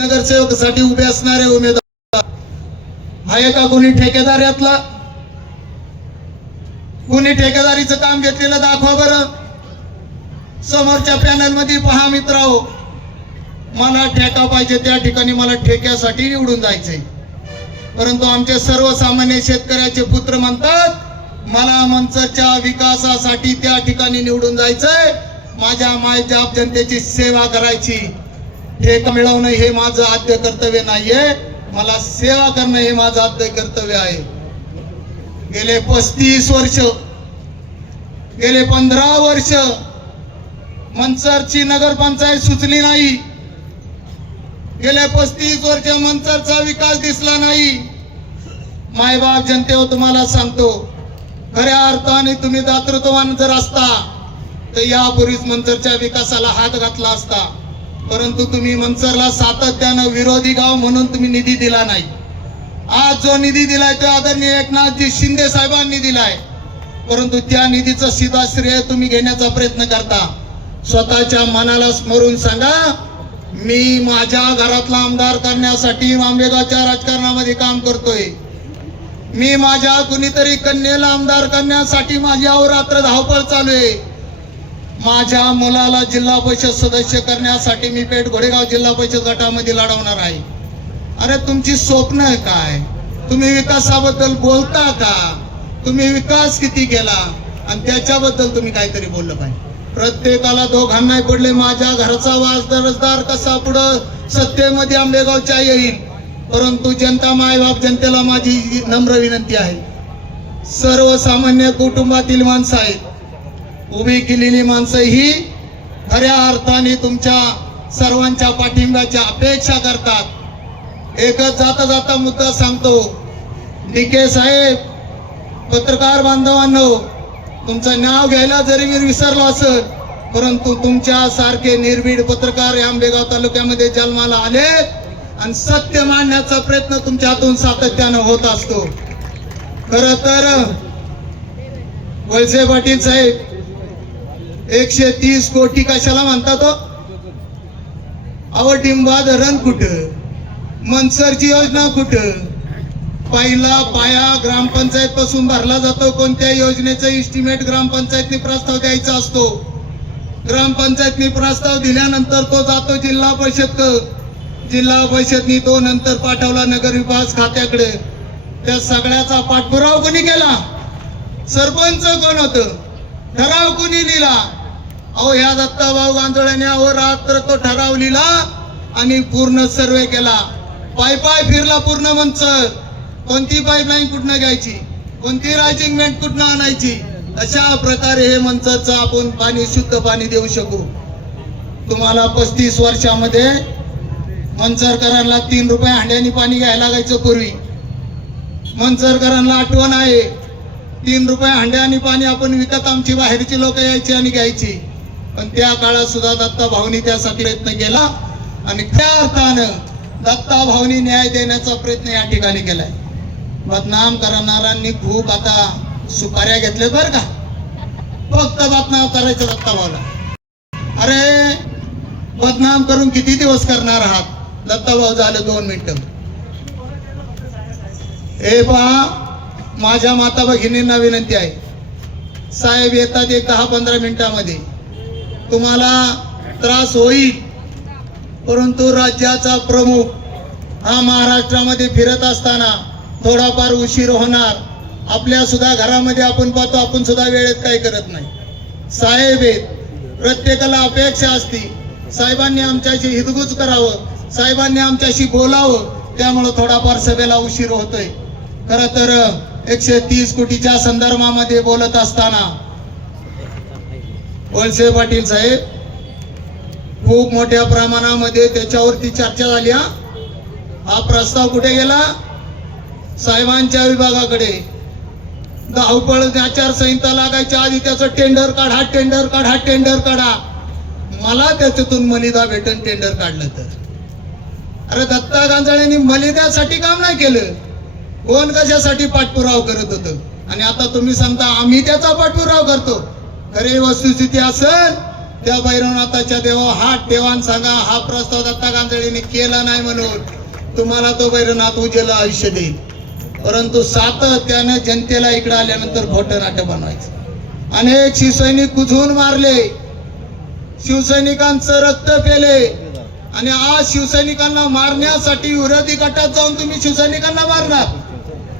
नगरसेवकासाठी उभे असणारे उमेदवार आहे का कोणी ठेकेदार यातला? कोणी ठेकेदारीचं काम घेतलेलं दाखवा बरं. समोरच्या पॅनल मध्ये पहा मित्रांनो, मला ठेका पाहिजे त्या ठिकाणी मला ठेक्यासाठी निवडून जायचंय, परंतु आमचे सर्वसामान्य शेतकऱ्याचे पुत्र म्हणतात मला मंचरच्या विकासासाठी त्या ठिकाणी निवडून जायचंय, माझ्या मायबाप जनतेची सेवा करायची. ठेका मिळवणं हे माझं आद्य कर्तव्य नाहीये, मला सेवा करणं हे माझं आद्य कर्तव्य आहे. गेले 35 वर्ष, गेले 15 वर्ष मंचरची नगरपंचायत सुचली नाही. गेले 35 वर्ष मंचरचा विकास दिसला नाही. मायबाप जनतेवर तुम्हाला सांगतो, खऱ्या अर्थाने तुम्ही दातृत्ववान जर असता तर यापूर्वीच मंचरच्या विकासाला हात घातला असता, परंतु तुम्ही मंचरला सातत्यानं विरोधी गाव म्हणून तुम्ही निधी दिला नाही. आज जो निधी दिलाय तो आदरणीय एकनाथजी शिंदे साहेबांनी दिलाय, परंतु त्या निधीचं सीधा श्रेय तुम्ही घेण्याचा प्रयत्न करता. स्वतःच्या मनाला स्मरून सांगा, मी माझ्या घरातला आमदार करण्यासाठी आंबेगावच्या राजकारणामध्ये काम करतोय. मी माझ्या कुणीतरी कन्येला आमदार करण्यासाठी माझी अहोरात्र धावपळ चालू आहे. माझ्या मुलाला जिल्हा परिषद सदस्य करण्यासाठी मी पेठ घोडेगाव जिल्हा परिषद गटामध्ये लढवणार आहे. अरे तुमची स्वप्न काय? तुम्ही विकासाबद्दल बोलता का? तुम्ही विकास किती केला आणि त्याच्याबद्दल तुम्ही काहीतरी बोललं पाहिजे. प्रत्येकाला दोघांना पडले माझ्या घराचा वारसदार कसा पुढं सत्तेमध्ये आंबेगावच्या येईल, परंतु जनता मायबाप जनतेला माझी नम्र विनंती आहे, सर्वसामान्य कुटुंबातील माणसं आहेत, उभी केलेली माणसं ही खऱ्या अर्थाने तुमच्या सर्वांच्या पाठिंब्याच्या अपेक्षा करतात. एकच जाता जाता मुद्दा सांगतो, डीके साहेब, पत्रकार बांधवांनो, तुमचं नाव घ्यायला जरी मी विसरलो असेल, परंतु तुमच्या सारखे निर्भीड पत्रकार या आंबेगाव तालुक्यामध्ये जन्माला आलेत आणि सत्य मांडण्याचा प्रयत्न तुमच्या हातून सातत्यानं होत असतो. खरं तर वळसे पाटील साहेब, 130 कोटी कशाला म्हणतात हो? अवटिंबा धरण कुठं? मनसरची योजना कुठं? पहिला पाया ग्रामपंचायत पासून भरला जातो. कोणत्या योजनेचा इस्टिमेट ग्रामपंचायतने प्रस्ताव द्यायचा असतो. ग्रामपंचायतने प्रस्ताव दिल्यानंतर तो जातो जिल्हा परिषद. जिल्हा परिषदनी तो नंतर पाठवला नगर विकास खात्याकडे. त्या सगळ्याचा पाठपुरावा कोणी केला? सरपंच कोण होतं? ठराव कोणी लिहिला? अहो ह्या दत्ताभाऊ गांजोळ्याने अहोरात्र तो ठराव लिहिला आणि पूर्ण सर्वे केला. पाय पाय फिरला पूर्ण मंचर. कोणती पाईपलाईन कुठनं घ्यायची, कोणती रायजिंगमेंट कुठनं आणायची, अशा प्रकारे हे मंचरचं आपण पाणी, शुद्ध पाणी देऊ शकू. तुम्हाला 35 वर्षामध्ये मंचरकरांना 3 रुपये हांड्यानी पाणी घ्यायला लागायचं. पूर्वी मंचरकरांना आठवण आहे, 3 रुपये हांड्यानी पाणी आपण विकत आमची बाहेरची लोक यायची आणि घ्यायची. पण त्या काळात सुद्धा दत्ता भाऊनी त्यासाठी प्रयत्न केला आणि त्या अर्थानं दत्ता भाऊनी न्याय देण्याचा प्रयत्न या ठिकाणी केलाय. बदनाम करणाऱ्यांनी खूप आता सुपाऱ्या घेतल्या बरं का, फक्त बदनाम करायचं दत्ता भाऊला. अरे बदनाम करून किती दिवस करणार आहात? दत्ता भाऊ झालं 2 मिनिटं. हे पहा, माझ्या माता भगिनींना विनंती आहे, साहेब येतात एक 10-15 मिनिटांमध्ये. तुम्हाला त्रास होईल, परंतु राज्याचा प्रमुख हा महाराष्ट्रामध्ये फिरत असताना थोडाफार उशीर होणार. आपल्या सुद्धा घरामध्ये आपण पाहतो, आपण सुद्धा वेळेत काही करत नाही. साहेब आहेत, प्रत्येकाला अपेक्षा असती साहेबांनी आमच्याशी हितगुज करावं, साहेबांनी आमच्याशी बोलावं, त्यामुळं थोडाफार सभेला उशीर होतोय. खरं तर 130 कोटीच्या संदर्भामध्ये बोलत असताना वळसे पाटील साहेब खूप मोठ्या प्रमाणामध्ये त्याच्यावरती चर्चा झाली. हा प्रस्ताव कुठे गेला? साहेबांच्या विभागाकडे. धावपळ आचारसंहिता लागायच्या आधी त्याचं टेंडर काढा, टेंडर काढा, टेंडर काढा. मला त्याच्यातून मलिदा भेटून टेंडर काढलं तर. अरे दत्ता गांजळ्यांनी मलिदासाठी काम नाही केलं, कोण कशासाठी पाठपुरावा करत होतं आणि आता तुम्ही सांगता आम्ही त्याचा पाठपुरावा करतो. खरे वस्तुस्थिती असेल त्या भैरवनाथाच्या देवा हात ठेवा आणि सांगा हा प्रस्ताव दत्ता गांजळीने केला नाही म्हणून तुम्हाला तो भैरवनाथ उज्ज्वल आयुष्य देईल. परंतु सातत्यानं जनतेला इकडे आल्यानंतर खोटं नाटक बनवायचं. अनेक शिवसैनिक कुजून मारले, शिवसैनिकांचं रक्त पेले आणि आज शिवसैनिकांना मारण्यासाठी विरोधी गटात जाऊन तुम्ही शिवसैनिकांना मारणार.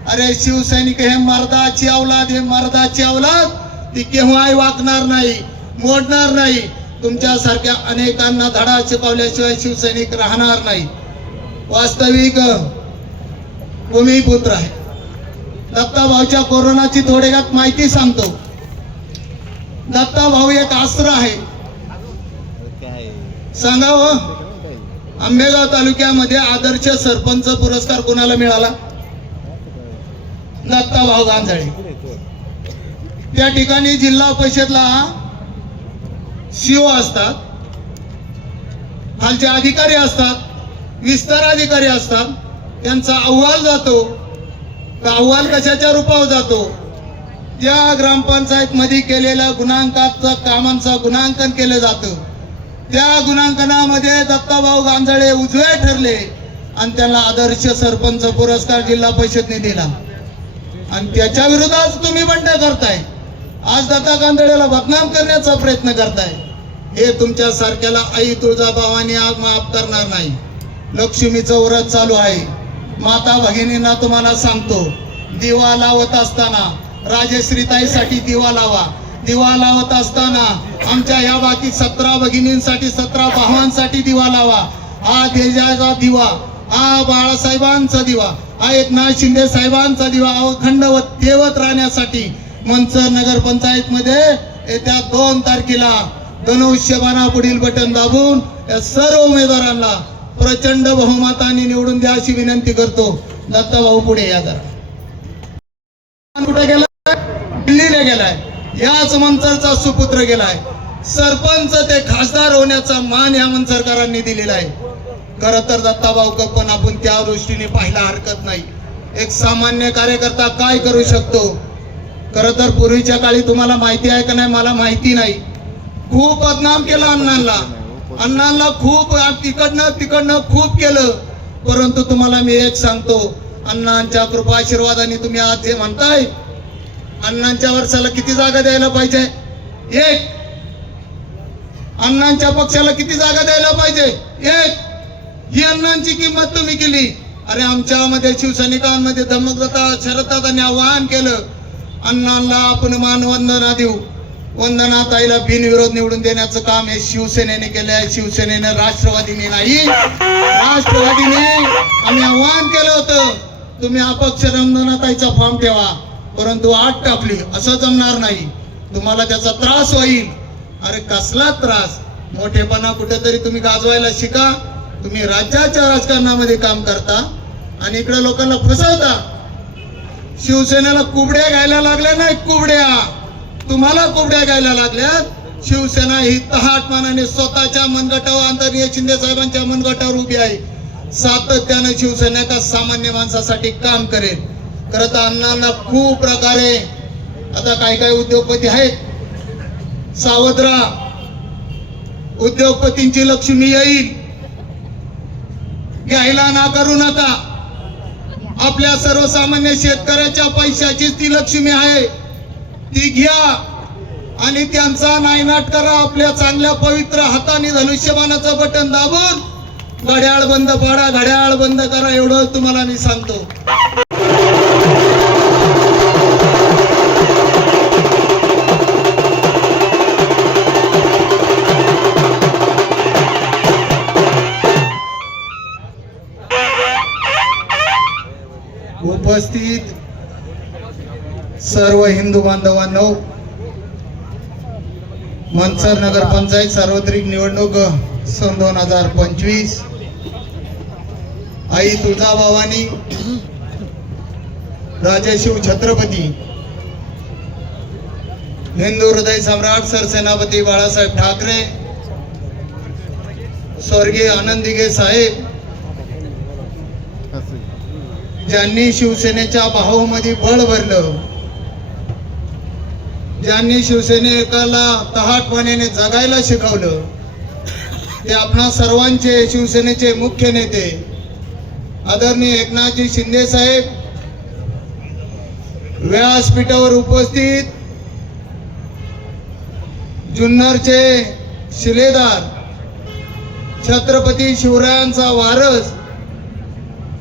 अरे शिवसैनिक हे मर्दाची औलाद, हे मर्दाची औलाद ती केव्हाही वाकणार नाही, मोडणार नाही. तुमच्यासारख्या अनेकांना धडा शिकवल्याशिवाय शिवसैनिक राहणार नाही. वास्तविक भूमिपुत्र आहे. दत्ताभाऊच्या कोरोनाची थोडक्यात माहिती सांगतो. दत्ताभाऊ एक अस्त्र आहे. सांगा हो, आंबेगाव तालुक्यामध्ये आदर्श सरपंच पुरस्कार कोणाला मिळाला? दत्ताभाऊ गांजळे. त्या ठिकाणी जिल्हा परिषदला सीओ असतात, खालचे अधिकारी असतात, विस्तार अधिकारी असतात. त्यांचा अहवाल जातो. अहवाल कशाच्या रूपावर जातो? त्या ग्रामपंचायत मध्ये केलेल्या गुणांकाचं कामांचं गुणांकन केलं जातं. त्या गुणांकनामध्ये दत्ताभाऊ गांजळे उजवे ठरले आणि त्यांना आदर्श सरपंच पुरस्कार जिल्हा परिषदने दिला. आणि त्याच्या विरोधात तुम्ही बंड करताय. आज दत्ता गांजळेला बदनाम करण्याचा प्रयत्न करताय. हे तुमच्या सारख्याला आई तुळजाभवानी माफ करणार नाही. लक्ष्मीचं व्रत चालू आहे. माता भगिनींना तुम्हाला सांगतो, दिवा लावत असताना राजश्रीताईसाठी दिवा लावा. दिवा लावत असताना आमच्या ह्या बाकी 17 भगिनींसाठी 17 भावांसाठी दिवा लावा. हा देशाचा दिवा, हा बाळासाहेबांचा दिवा, हा एकनाथ शिंदे साहेबांचा दिवा अखंड व तेवत राहण्यासाठी मंचर नगरपंचायत मध्ये येत्या 2 तारखेला धनुष्यबाणा पुढील बटन दाबून या सर्व उमेदवारांना प्रचंड बहुमताने निवडून द्या अशी विनंती करतो. दत्ताभाऊ पुढे या जरा. कुठे गेलाय? दिल्लीला गेलाय. याच मंचरचा सुपुत्र गेलाय. सरपंच ते खासदार होण्याचा मान या मंचरकरांनी दिलेला आहे. खरं तर दत्ताभाऊ पण आपण त्या दृष्टीने पाहायला हरकत नाही. एक सामान्य कार्यकर्ता काय करू शकतो? खरं तर पूर्वीच्या काळी तुम्हाला माहिती आहे का नाही मला माहिती नाही, खूप बदनाम केलं अण्णांना खूप तिकडनं खूप केलं. परंतु तुम्हाला मी एक सांगतो, अण्णांच्या कृपा आशीर्वादाने तुम्ही आज जे म्हणताय, अण्णांच्या वर्षाला किती जागा द्यायला पाहिजे? एक. अण्णांच्या पक्षाला किती जागा द्यायला पाहिजे? एक. ही अण्णांची किंमत तुम्ही केली. अरे आमच्यामध्ये शिवसैनिकांमध्ये धमकदाता शरददादांनी आवाहन केलं, अण्णांना आपण मानवंदना देऊ. वंदना ताईला बिनविरोध निवडून देण्याचं काम हे शिवसेनेने केलं आहे. शिवसेनेने, राष्ट्रवादीने नाही, राष्ट्रवादीने आम्ही आवाहन केलं होतं तुम्ही अपक्ष वंदना ताईचा फॉर्म ठेवा, परंतु आठ टाकली. असं जमणार नाही, तुम्हाला त्याचा त्रास होईल. अरे कसला त्रास? मोठेपणा कुठेतरी तुम्ही गाजवायला शिका. तुम्ही राज्याच्या राजकारणामध्ये काम करता आणि इकडे लोकांना फसवता. शिवसेनेला कुबड्या घ्यायला लागल्या नाही, कुबड्या तुम्हाला कुबड्या घ्यायला लागल्यात. शिवसेना ही तहाटमानाने स्वतःच्या मनगटावर, आदरणीय शिंदे साहेबांच्या मनगटावर उभी आहे. सातत्याने शिवसेना का सामान्य माणसासाठी काम करेल. खरं तर अण्णांना खूप प्रकारे आता काही उद्योगपती आहेत, सावध राहा. उद्योगपतींची लक्ष्मी येईल, घ्यायला नाकारू नका. आपल्या सर्वसामान्य शेतकऱ्याच्या पैशाचीच ती लक्ष्मी आहे, ती घ्या आणि त्यांचा नायनाट करा. आपल्या चांगल्या पवित्र हाताने धनुष्यबाणाचं बटन दाबून घड्याळ बंद पाडा, घड्याळ बंद करा, एवढं तुम्हाला मी सांगतो. उपस्थित सर्व हिंदू बांधवांनो, मंचर नगरपंचायत सार्वत्रिक निवडणूक सन 2025 आई तुळजाभवानी, राजशिव छत्रपती, हिंदू हृदय सम्राट सरसेनापती बाळासाहेब ठाकरे, स्वर्गीय आनंद दिघे साहेब, ज्यांनी शिवसेनेच्या बाहुमध्ये बळ भरलं, ज्यांनी शिवसैनिकाला तहाटपणाने जगायला शिकवलं ते आपणा सर्वांचे शिवसेनेचे मुख्य नेते आदरणीय एकनाथजी शिंदे साहेब व्यासपीठावर उपस्थित जुन्नरचे शिलेदार छत्रपती शिवरायांचा वारस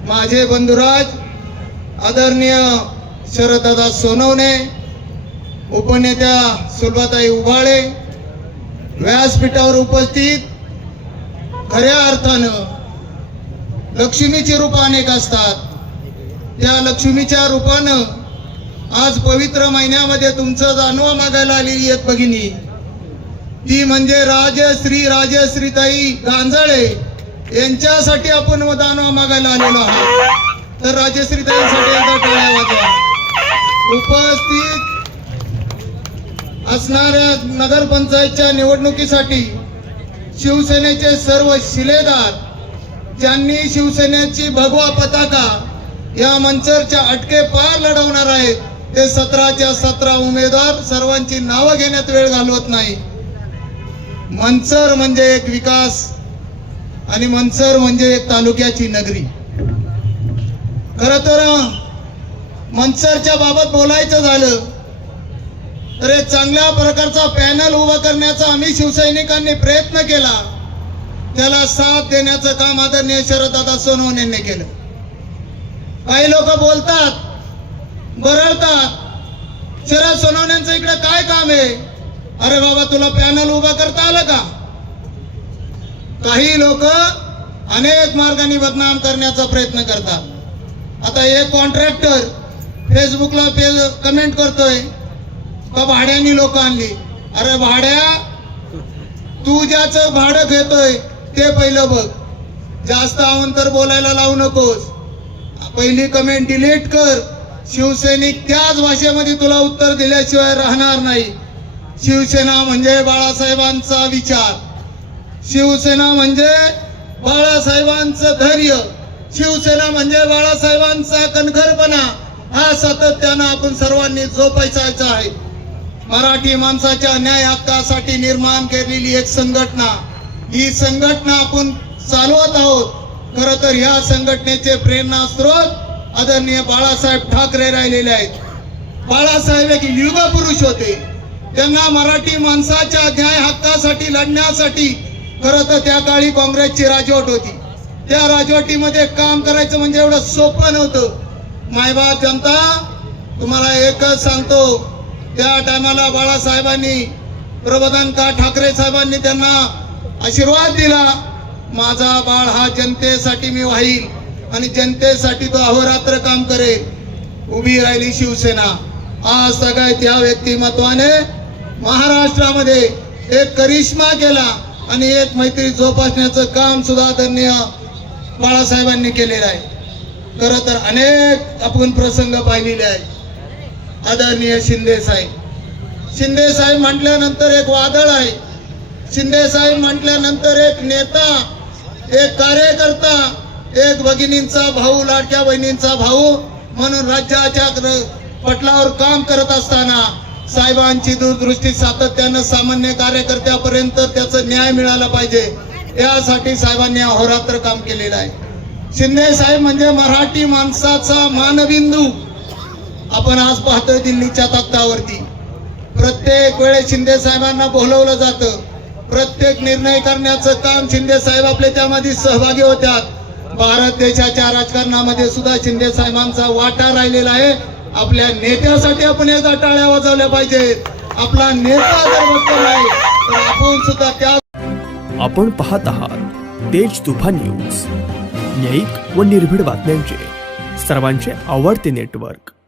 माझे बंधुराज आदरणीय शरददादा सोनवणे, उपनेत्या सुलभाताई उबाळे, व्यासपीठावर उपस्थित खऱ्या अर्थानं लक्ष्मीची रूप अनेक असतात. त्या लक्ष्मीच्या रूपानं आज पवित्र महिन्यामध्ये तुमचं दानवा मागायला आलेली एक भगिनी, ती म्हणजे राजश्रीताई गांजाळे यांच्यासाठी आपण दानवा मागायला आलेलो आहोत. तर राजश्रीताईंसाठी एकदा टाळ्या वाजवा. उपस्थित असणाऱ्या नगरपंचायतच्या निवडणुकीसाठी शिवसेनेचे सर्व शिलेदार ज्यांनी शिवसेनेची भगवा पताका या मंचरच्या अटके पार लढवणार आहेत ते 17च्या 17 उमेदवार सर्वांची नावं घेण्यात वेळ घालवत नाही. मंचर म्हणजे एक विकास आणि मंचर म्हणजे एक तालुक्याची नगरी. खर तर मंचरच्या बाबत बोलायचं झालं तर एक चांगल्या प्रकारचा पॅनल उभा करण्याचा आम्ही शिवसैनिकांनी प्रयत्न केला. त्याला साथ देण्याचं काम आदरणीय शरददादा सोनवणे यांनी केलं. काही लोक बोलतात, बरळतात, शरद सोनवण्यांचं इकडे काय काम आहे? अरे बाबा, तुला पॅनल उभा करता आलं का? काही लोक अनेक मार्गाने बदनाम करण्याचा प्रयत्न करतात. आता एक कॉन्ट्रॅक्टर फेसबुकला कमेंट करतोय का भाड्यानी लोक आणली. अरे भाड्या, तू ज्याचं भाडं घेतोय ते पहिलं बघ. जास्त अवंतर बोलायला लावू नकोस. पहिली कमेंट डिलीट कर. शिवसैनिक त्याच भाषेमध्ये तुला उत्तर दिल्याशिवाय राहणार नाही. शिवसेना म्हणजे बाळासाहेबांचा विचार, शिवसेना म्हणजे बाळासाहेबांचं धैर्य, शिवसेना म्हणजे बाळासाहेबांचा कणखरपणा. हा सातत्यानं आपण सर्वांनी जोपासायचा आहे. मराठी माणसाच्या न्याय हक्कासाठी निर्माण केलेली एक संघटना, ही संघटना आपण चालवत आहोत. खर तर ह्या संघटनेचे प्रेरणास्त्रोत आदरणीय बाळासाहेब ठाकरे राहिलेले आहेत. बाळासाहेब एक युग पुरुष होते. त्यांना मराठी माणसाच्या न्याय हक्कासाठी लढण्यासाठी खरं तर त्या काळी काँग्रेसची राजवट होती. त्या राजवटीमध्ये काम करायचं म्हणजे एवढं सोपं नव्हतं. मायबाप जनता, तुम्हाला एकच सांगतो, त्या टायमाला बाळासाहेबांनी, प्रबोधन का ठाकरे साहेबांनी त्यांना आशीर्वाद दिला, माझा बाळ हा जनतेसाठी मी वाहील आणि जनतेसाठी तो अहोरात्र काम करेल. उभी राहिली शिवसेना. आज सगळ्यात त्या व्यक्तिमत्वाने महाराष्ट्रामध्ये एक करिश्मा केला आणि एक मैत्री जोपासण्याचं काम सुद्धा आदरणीय बाळासाहेबांनी केलेलं आहे. खरं तर अनेक आपण प्रसंग पाहिलेले आहेत. आदरणीय शिंदे साहेब म्हटल्यानंतर एक वादळ आहे. शिंदे साहेब म्हटल्यानंतर एक नेता, एक कार्यकर्ता, एक भगिनींचा भाऊ, लाडक्या बहिणींचा भाऊ म्हणून राज्याच्या पटलावर काम करत असताना साहेबांची दूरदृष्टी सातत्यानं सामान्य कार्यकर्त्यापर्यंत त्याचा न्याय मिळाला पाहिजे यासाठी साहेबांनी अहोरात्र काम केलेलं आहे. शिंदे साहेब म्हणजे मराठी माणसाचा मानबिंदू. आपण आज पाहतोय दिल्लीच्या तख्तावरती प्रत्येक वेळेस शिंदे साहेबांना बोलवलं जातं. प्रत्येक निर्णय करण्याचं काम शिंदे साहेब आपले त्यामध्ये सहभागी होत्यात. भारत देशाच्या राजकारणामध्ये सुद्धा शिंदे साहेबांचा वाटा राहिलेला आहे. आपल्या नेत्यासाठी आपण एकदा टाळ्या वाजवल्या पाहिजेत. आपला नेता जर बघतो नाही तर आपण सुद्धा त्या. आपण पाहत आहात तेज तुफान न्यूज, न्यायिक व निर्भीड बातम्यांचे सर्वांचे आवडते नेटवर्क.